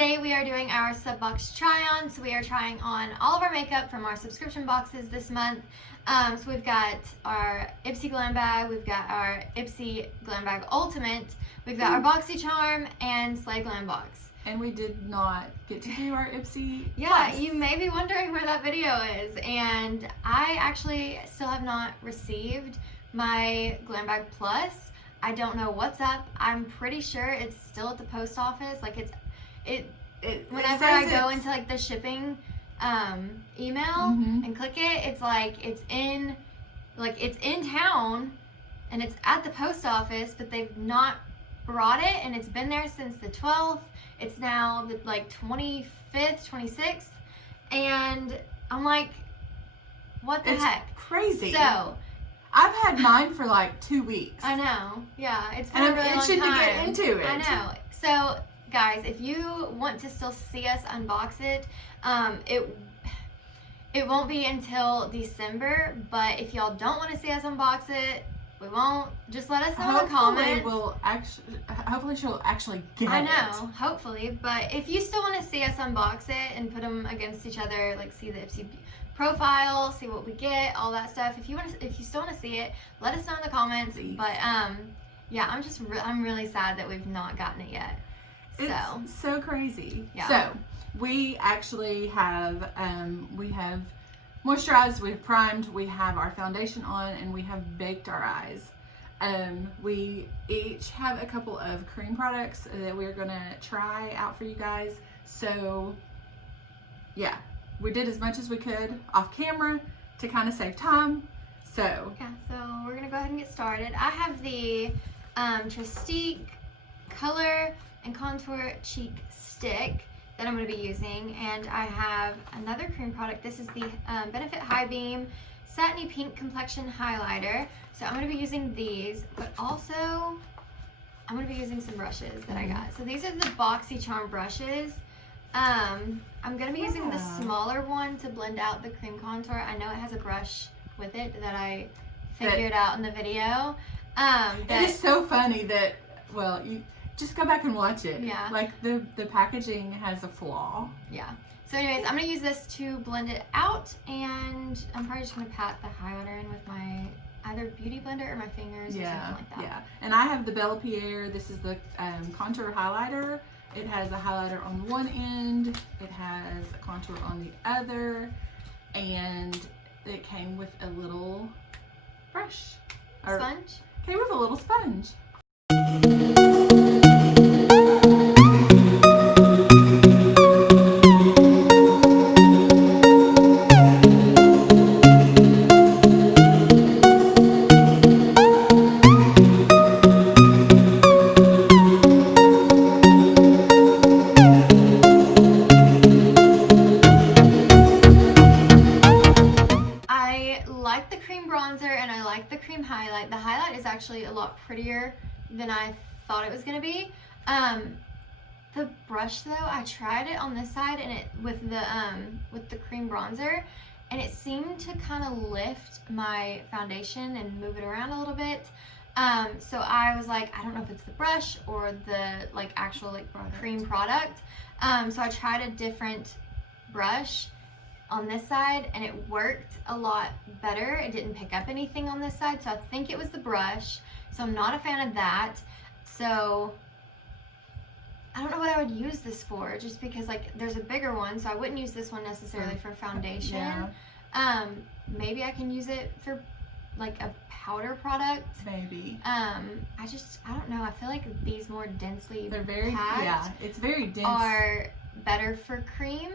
Today we are doing our sub box try on. So we are trying on all of our makeup from our subscription boxes this month. So we've got our Ipsy Glam Bag, we've got our Ipsy Glam Bag Ultimate, we've got our boxycharm and Slay Glam Box. And we did not get to do our Ipsy. Yeah, you may be wondering where that video is, and I actually still have not received my Glam Bag Plus. I don't know what's up. I'm pretty sure it's still at the post office. Like whenever I go into like the shipping email and click it, it's like it's in town and it's at the post office, but they've not brought it, and it's been there since the 12th. It's now the 25th, 26th, and I'm like, what the heck? Crazy. So I've had mine for like 2 weeks. I know. Yeah, it's been a really long time. to get into it. I know. So guys, if you want to still see us unbox it, it won't be until December, but if y'all don't want to see us unbox it, we won't. Just let us know in the comments. Hopefully she'll actually get it. I know, hopefully. But if you still want to see us unbox it and put them against each other, like see the Ipsy profile, see what we get, all that stuff. If you still want to see it, let us know in the comments. Please. But yeah, I'm really sad that we've not gotten it yet. It's so crazy. Yeah. So we actually have moisturized, we've primed, we have our foundation on, and we have baked our eyes. We each have a couple of cream products that we're gonna try out for you guys. So yeah, we did as much as we could off camera to kind of save time. So yeah, so we're gonna go ahead and get started. I have the Tristique Color and Contour Cheek Stick that I'm going to be using, and I have another cream product. This is the Benefit High Beam Satiny Pink Complexion Highlighter. So I'm going to be using these, but also I'm going to be using some brushes that I got. So these are the boxycharm brushes. I'm going to be using the smaller one to blend out the cream contour. I know it has a brush with it that I figured out in the video. It is so funny that, well, you just go back and watch it. Yeah. Like the packaging has a flaw. Yeah. So anyways, I'm going to use this to blend it out, and I'm probably just going to pat the highlighter in with my either beauty blender or my fingers or something like that. Yeah. And I have the Bella Pierre. This is the contour highlighter. It has a highlighter on one end. It has a contour on the other. And it came with a little brush. Sponge? Came with a little sponge. Highlight. The highlight is actually a lot prettier than I thought it was gonna be. The brush though, I tried it on this side and it with the cream bronzer, and it seemed to kind of lift my foundation and move it around a little bit. So I was like, I don't know if it's the brush or the actual cream product. So I tried a different brush on this side, and it worked a lot better. It didn't pick up anything on this side, so I think it was the brush. So I'm not a fan of that. So I don't know what I would use this for, just because there's a bigger one, so I wouldn't use this one necessarily for foundation. Yeah. Maybe I can use it for a powder product. Maybe. I don't know. I feel like these more densely They're very packed, yeah, it's very dense, are better for cream,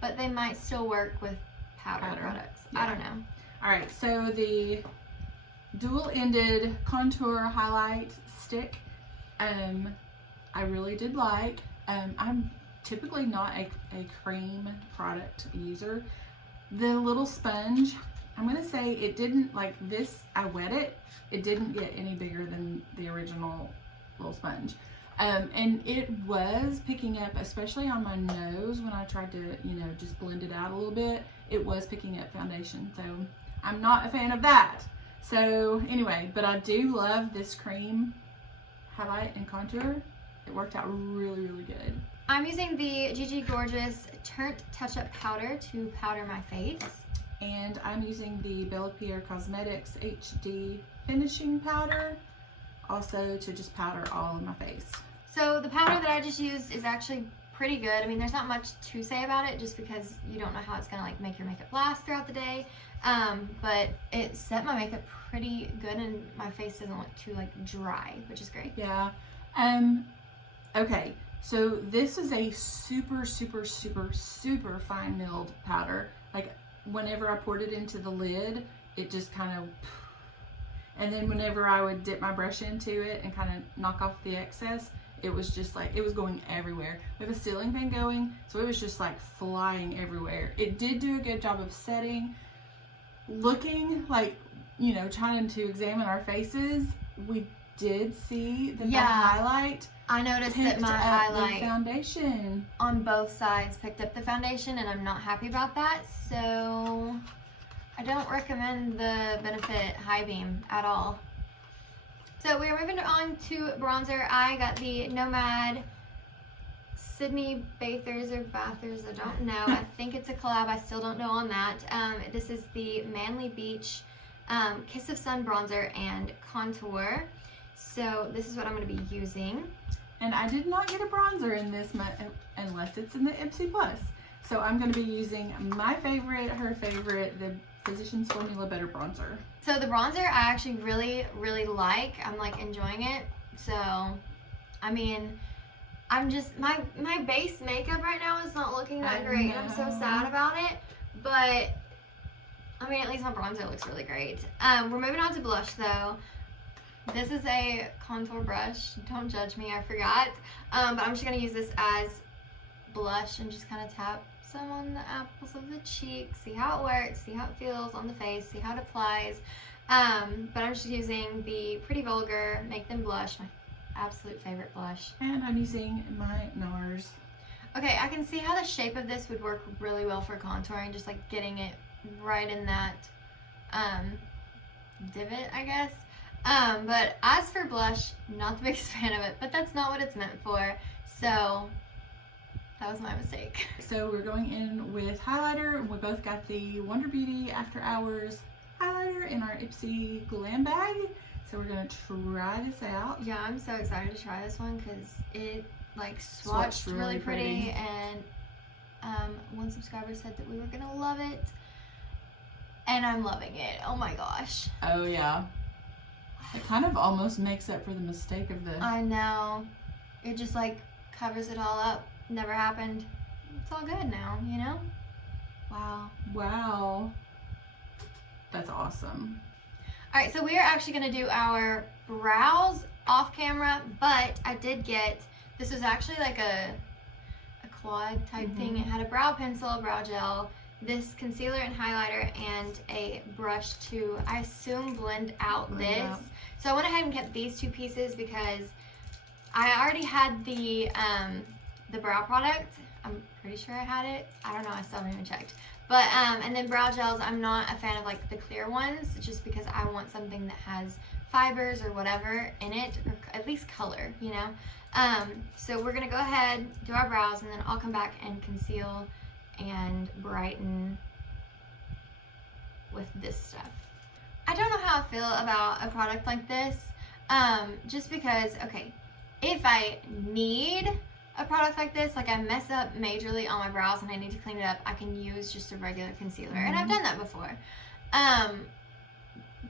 but they might still work with powder products. Yeah. I don't know. All right, so the dual-ended contour highlight stick, I really did like. I'm typically not a cream product user. The little sponge, I'm gonna say it didn't, this, I wet it, it didn't get any bigger than the original little sponge. And it was picking up, especially on my nose when I tried to, just blend it out a little bit, it was picking up foundation. So I'm not a fan of that. So anyway, but I do love this cream highlight and contour. It worked out really, really good. I'm using the Gigi Gorgeous Turnt Touch-Up Powder to powder my face. And I'm using the Bella Pierre Cosmetics HD Finishing Powder, also to just powder all of my face. So the powder that I just used is actually pretty good. I mean, there's not much to say about it just because you don't know how it's gonna like make your makeup last throughout the day. But it set my makeup pretty good and my face doesn't look too like dry, which is great. Yeah. Okay. So this is a super, super, super, super fine milled powder. Like whenever I poured it into the lid, it just kind of, and then whenever I would dip my brush into it and kind of knock off the excess, it was just like, it was going everywhere. We have a ceiling fan going, so it was just like flying everywhere. It did do a good job of setting. Looking like, you know, trying to examine our faces, we did see that the highlight, I noticed that my highlight foundation on both sides picked up the foundation, and I'm not happy about that. So I don't recommend the Benefit High Beam at all. So we are moving on to bronzer. I got the Nomad Sydney Bathers or Bathers, I don't know. I think it's a collab, I still don't know on that. This is the Manly Beach Kiss of Sun Bronzer and Contour. So this is what I'm going to be using. And I did not get a bronzer in this unless it's in the Ipsy Plus. So I'm going to be using my favorite, her favorite, the Physicians Formula Better Bronzer. So the bronzer I actually really, really like. I'm like enjoying it. So, I mean, I'm just, my base makeup right now is not looking that great. And I'm so sad about it. But, I mean, at least my bronzer looks really great. We're moving on to blush though. This is a contour brush. Don't judge me, I forgot. But I'm just going to use this as blush and just kind of tap some on the apples of the cheek, see how it works, see how it feels on the face, see how it applies. But I'm just using the Pretty Vulgar Make Them Blush, my absolute favorite blush. And I'm using my NARS. Okay, I can see how the shape of this would work really well for contouring, just like getting it right in that divot, I guess. But as for blush, not the biggest fan of it, but that's not what it's meant for. So that was my mistake. So we're going in with highlighter. We both got the Wonder Beauty After Hours highlighter in our Ipsy Glam bag. So we're gonna try this out. Yeah, I'm so excited to try this one because it like swatched really pretty. And one subscriber said that we were gonna love it. And I'm loving it. Oh my gosh. Oh yeah. It kind of almost makes up for the mistake of the... I know. It just like covers it all up. Never happened. It's all good now, you know? Wow. Wow. That's awesome. All right, so we are actually going to do our brows off camera, but I did get, this was actually like a quad type thing. It had a brow pencil, a brow gel, this concealer and highlighter, and a brush to, I assume, blend out this. So I went ahead and kept these two pieces because I already had the brow product. I'm pretty sure I had it. I don't know, I still haven't even checked. But, and then brow gels, I'm not a fan of like the clear ones, just because I want something that has fibers or whatever in it, or at least color, you know? So we're gonna go ahead, do our brows, and then I'll come back and conceal and brighten with this stuff. I don't know how I feel about a product like this, just because, okay, if I need a product like this, like I mess up majorly on my brows and I need to clean it up, I can use just a regular concealer, and I've done that before.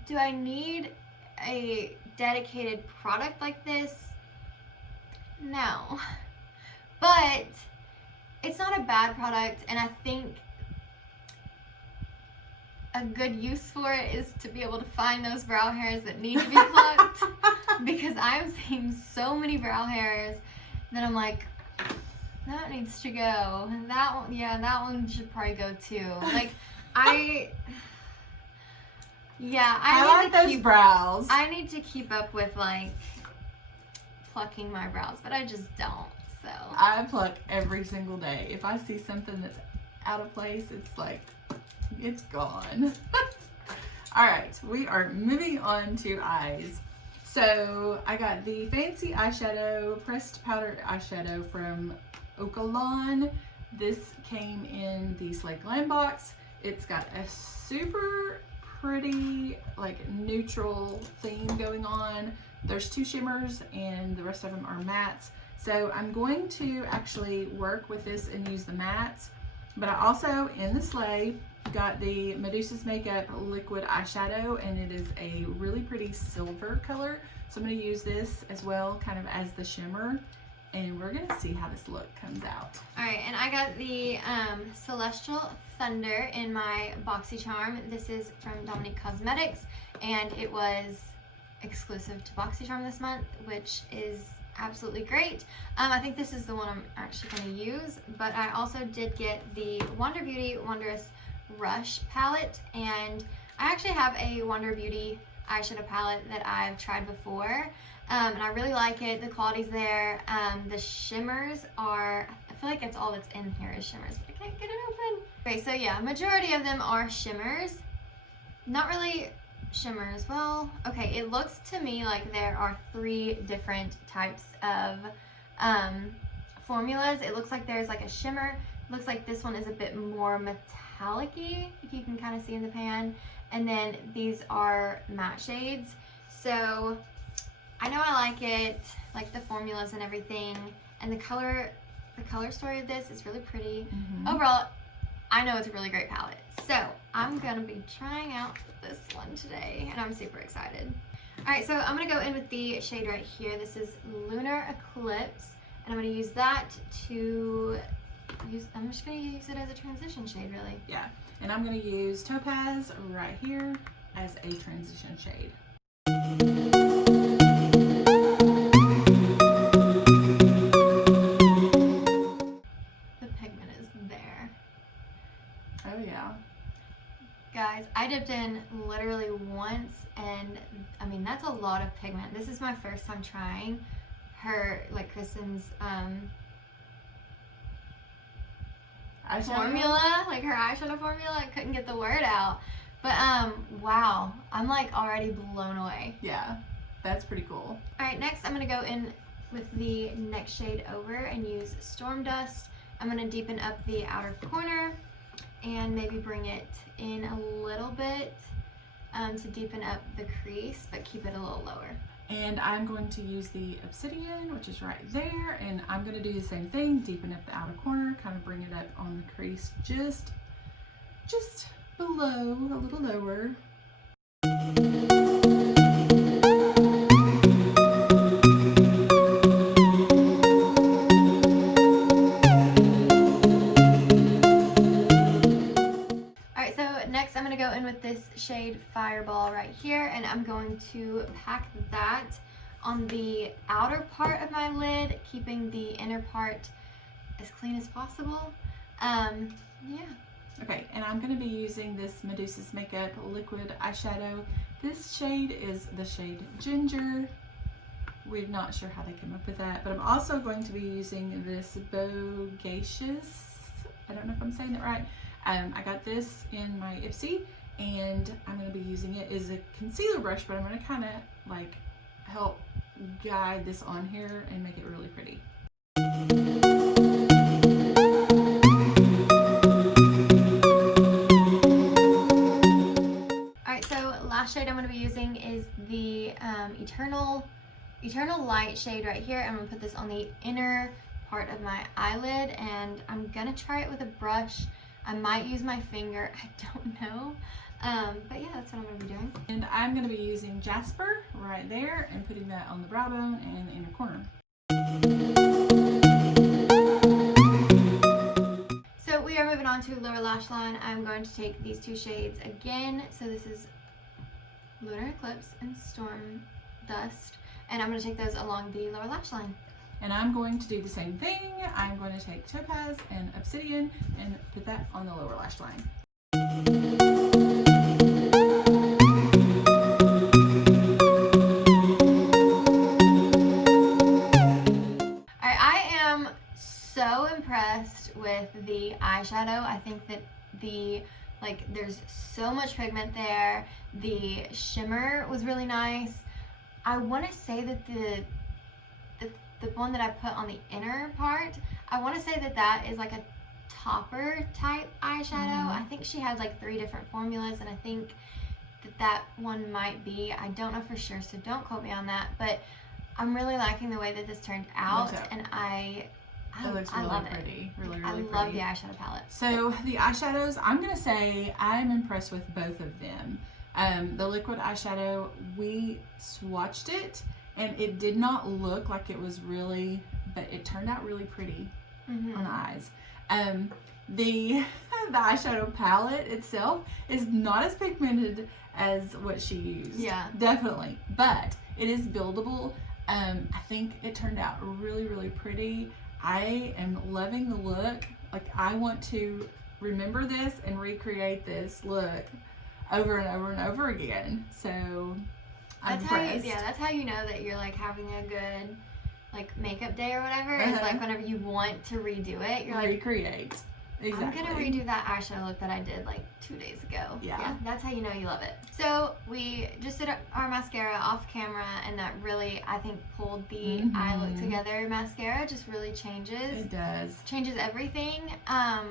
Do I need a dedicated product like this? No. But it's not a bad product, and I think a good use for it is to be able to find those brow hairs that need to be plucked, because I'm seeing so many brow hairs that I'm like, that needs to go, and that one, yeah, that one should probably go too. Like, I like those brows. I need to keep up with like plucking my brows, but I just don't. So I pluck every single day. If I see something that's out of place, it's like, it's gone. All right, we are moving on to eyes. So I got the Fancy Eyeshadow Pressed Powder Eyeshadow from Okalon. This came in the Slay Glam box. It's got a super pretty like neutral theme going on. There's 2 shimmers and the rest of them are mattes. So I'm going to actually work with this and use the mattes. But I also, in the Slay, got the Medusa's Makeup liquid eyeshadow, and it is a really pretty silver color. So I'm going to use this as well, kind of as the shimmer, and we're going to see how this look comes out. All right, and I got the Celestial Thunder in my boxycharm. This is from Dominique Cosmetics, and it was exclusive to boxycharm this month, which is absolutely great. I think this is the one I'm actually going to use, but I also did get the Wander Beauty Wondrous Rush palette, and I actually have a Wander Beauty eyeshadow palette that I've tried before, and I really like it. The quality's there. The shimmers are, I feel like it's all that's in here is shimmers, but I can't get it open. Okay, so yeah, majority of them are shimmers. Not really shimmers. Well, okay, it looks to me like there are 3 different types of formulas. It looks like there's like a shimmer. It looks like this one is a bit more metallic-y, if you can kind of see in the pan. And then these are matte shades. So I know I like it, like the formulas and everything. And the color story of this is really pretty. Overall, I know it's a really great palette. So I'm gonna be trying out this one today, and I'm super excited. All right, so I'm gonna go in with the shade right here. This is Lunar Eclipse, and I'm gonna use that to use, I'm just gonna use it as a transition shade, really. Yeah, and I'm gonna use Topaz right here as a transition shade. The pigment is there. Oh yeah. Guys, I dipped in literally once, and I mean, that's a lot of pigment. This is my first time trying her, like Kristen's formula, like her eyeshadow formula. I couldn't get the word out, but wow, I'm like already blown away. Yeah, that's pretty cool. All right, next I'm gonna go in with the next shade over and use Storm Dust. I'm gonna deepen up the outer corner and maybe bring it in a little bit to deepen up the crease, but keep it a little lower. And I'm going to use the Obsidian, which is right there, and I'm going to do the same thing, deepen up the outer corner, kind of bring it up on the crease just below, a little lower. Alright, so next I'm going to go in with this shade Fireball right here, and I'm going to pack that on the outer part of my lid, keeping the inner part as clean as possible. Yeah. Okay, and I'm going to be using this Medusa's Makeup liquid eyeshadow. This shade is the shade Ginger. We're not sure how they came up with that, but I'm also going to be using this Bogacious. I don't know if I'm saying it right. I got this in my ipsy, and I'm going to be using it as a concealer brush, but I'm going to kind of like help guide this on here and make it really pretty. Alright, so last shade I'm going to be using is the Eternal Light shade right here. I'm going to put this on the inner part of my eyelid, and I'm going to try it with a brush. I might use my finger, I don't know. But yeah, that's what I'm going to be doing. And I'm going to be using Jasper right there and putting that on the brow bone and the inner corner. So we are moving on to lower lash line. I'm going to take these 2 shades again. So this is Lunar Eclipse and Storm Dust. And I'm going to take those along the lower lash line. And I'm going to do the same thing. I'm going to take Topaz and Obsidian and put that on the lower lash line. Alright, I am so impressed with the eyeshadow. I think that there's so much pigment there. The shimmer was really nice. I want to say that the the one that I put on the inner part, I want to say that is like a topper type eyeshadow. I think she had like 3 different formulas, and I think that one might be. I don't know for sure, so don't quote me on that. But I'm really liking the way that this turned out, and I looks really love pretty. it. Really I pretty. love the eyeshadow palette. So the eyeshadows, I'm gonna say I'm impressed with both of them. The liquid eyeshadow, we swatched it, and it did not look like it was really, but it turned out really pretty on the eyes. The eyeshadow palette itself is not as pigmented as what she used. Yeah. Definitely. But it is buildable. I think it turned out really, really pretty. I am loving the look. Like, I want to remember this and recreate this look over and over and over again. So I'm impressed. That's how you know that you're like having a good like makeup day or whatever. Is like whenever you want to redo it, you're like, recreate. Exactly. I'm gonna redo that eyeshadow look that I did like 2 days ago. Yeah. That's how you know you love it. So we just did our mascara off camera, and that really, I think, pulled the eye look together. Mascara just really changes. It does. Changes everything. I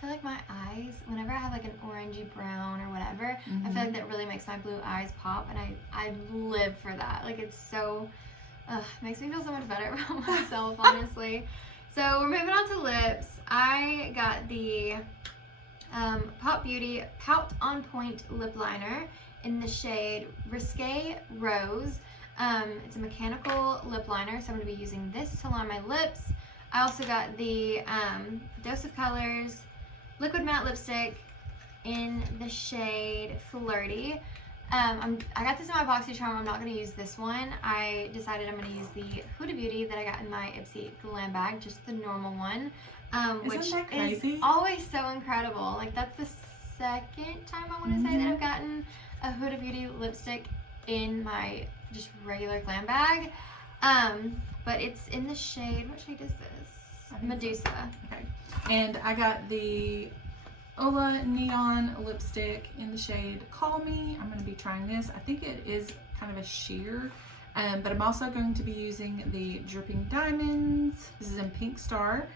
feel like my eyes, whenever I have like an orangey brown or whatever, I feel like that really makes my blue eyes pop, and I live for that. Like, it's so, makes me feel so much better about myself, honestly. So we're moving on to lips. I got the Pop Beauty Pout on Point lip liner in the shade Risque Rose. It's a mechanical lip liner, so I'm going to be using this to line my lips. I also got the Dose of Colors liquid matte lipstick in the shade Flirty. I got this in my boxycharm. I'm not going to use this one. I decided I'm going to use the Huda Beauty that I got in my Ipsy Glam bag, just the normal one, which is always so incredible. Like, that's the second time I want to say that I've gotten a Huda Beauty lipstick in my just regular glam bag. But it's in the shade, what shade is this? Medusa. Okay. And I got the Ola Neon lipstick in the shade Call Me. I'm going to be trying this. I think it is kind of a sheer, but I'm also going to be using the Dripping Diamonds. This is in Pink Star.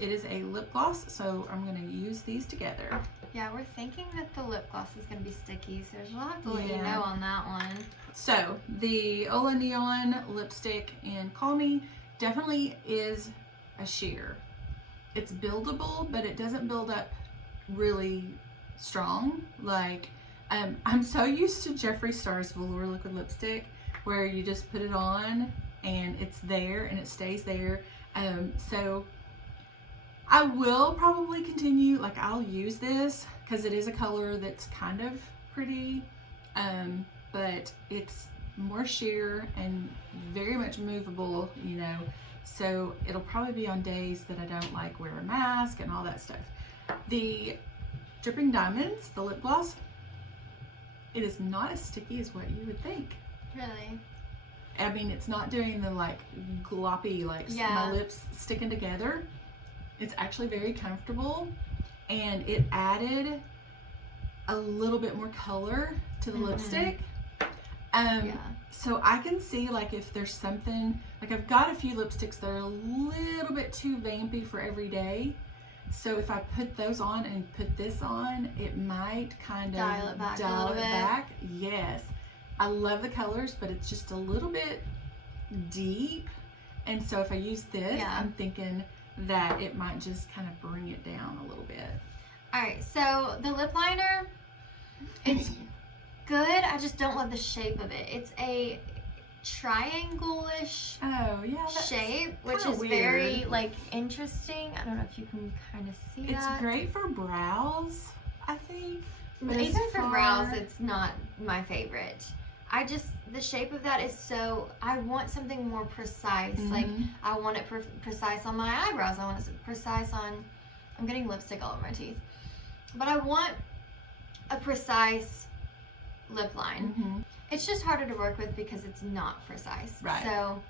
It is a lip gloss, so I'm going to use these together. Yeah, we're thinking that the lip gloss is going to be sticky, so there's a lot to let you know on that one. So the Ola Neon lipstick in Call Me definitely is a sheer. It's buildable, but it doesn't build up really strong. Like, I'm so used to Jeffree Star's velour liquid lipstick where you just put it on and it's there and it stays there. So I will probably continue, like, I'll use this because it is a color that's kind of pretty, but it's more sheer and very much movable, you know, so it'll probably be on days that I don't like wear a mask and all that stuff. The Dripping Diamonds, the lip gloss, it is not as sticky as what you would think. Really? I mean, it's not doing the like gloppy, like my lips sticking together. It's actually very comfortable, and it added a little bit more color to the lipstick. So I can see, like, if there's something, like, I've got a few lipsticks that are a little bit too vampy for every day. So if I put those on and put this on, it might kind of dial it back a little bit. Yes. I love the colors, but it's just a little bit deep. And so if I use this, I'm thinking that it might just kind of bring it down a little bit. All right, so the lip liner, it's good. I just don't love the shape of it. It's a triangle-ish shape, which is very, like, interesting. I don't know if you can kind of see that. It's great for brows, I think. But even for brows, it's not my favorite. The shape of that is so, I want something more precise. Like, I want it precise on my eyebrows. I want it precise on, I'm getting lipstick all over my teeth. But I want a precise lip line. It's just harder to work with because it's not precise. Right. So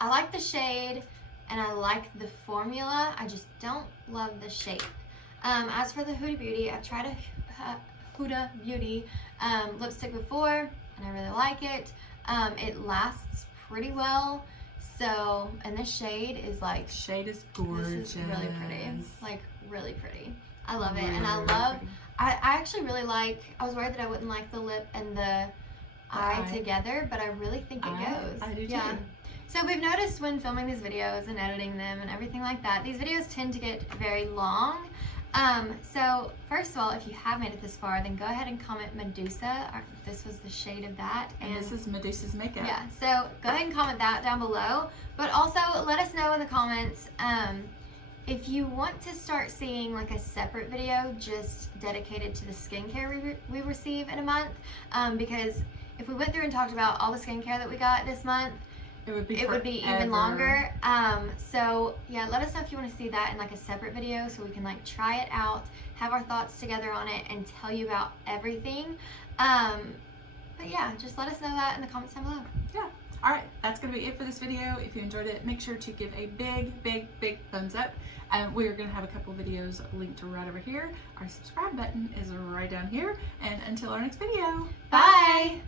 I like the shade and I like the formula. I just don't love the shape. As for the Huda Beauty, I've tried a Huda Beauty lipstick before and I really like it. It lasts pretty well. So, and this shade is like, Shade is gorgeous. this is really pretty. Like, really pretty. I love it. Really, And I really love, pretty. I actually really like, I was worried that I wouldn't like the lip and the eye together, but I really think it goes. I do yeah. too. So we've noticed when filming these videos and editing them and everything like that, these videos tend to get very long. So first of all, if you have made it this far, then go ahead and comment Medusa. This was the shade of that. And this is Medusa's makeup. Yeah, so go ahead and comment that down below. But also let us know in the comments if you want to start seeing like a separate video just dedicated to the skincare we receive in a month. Because if we went through and talked about all the skincare that we got this month, it would be even longer. So yeah, let us know if you want to see that in like a separate video so we can like try it out, have our thoughts together on it, and tell you about everything. But yeah, just let us know that in the comments down below. Yeah. All right, that's going to be it for this video. If you enjoyed it, make sure to give a big thumbs up. We are going to have a couple videos linked right over here. Our subscribe button is right down here. And until our next video, Bye!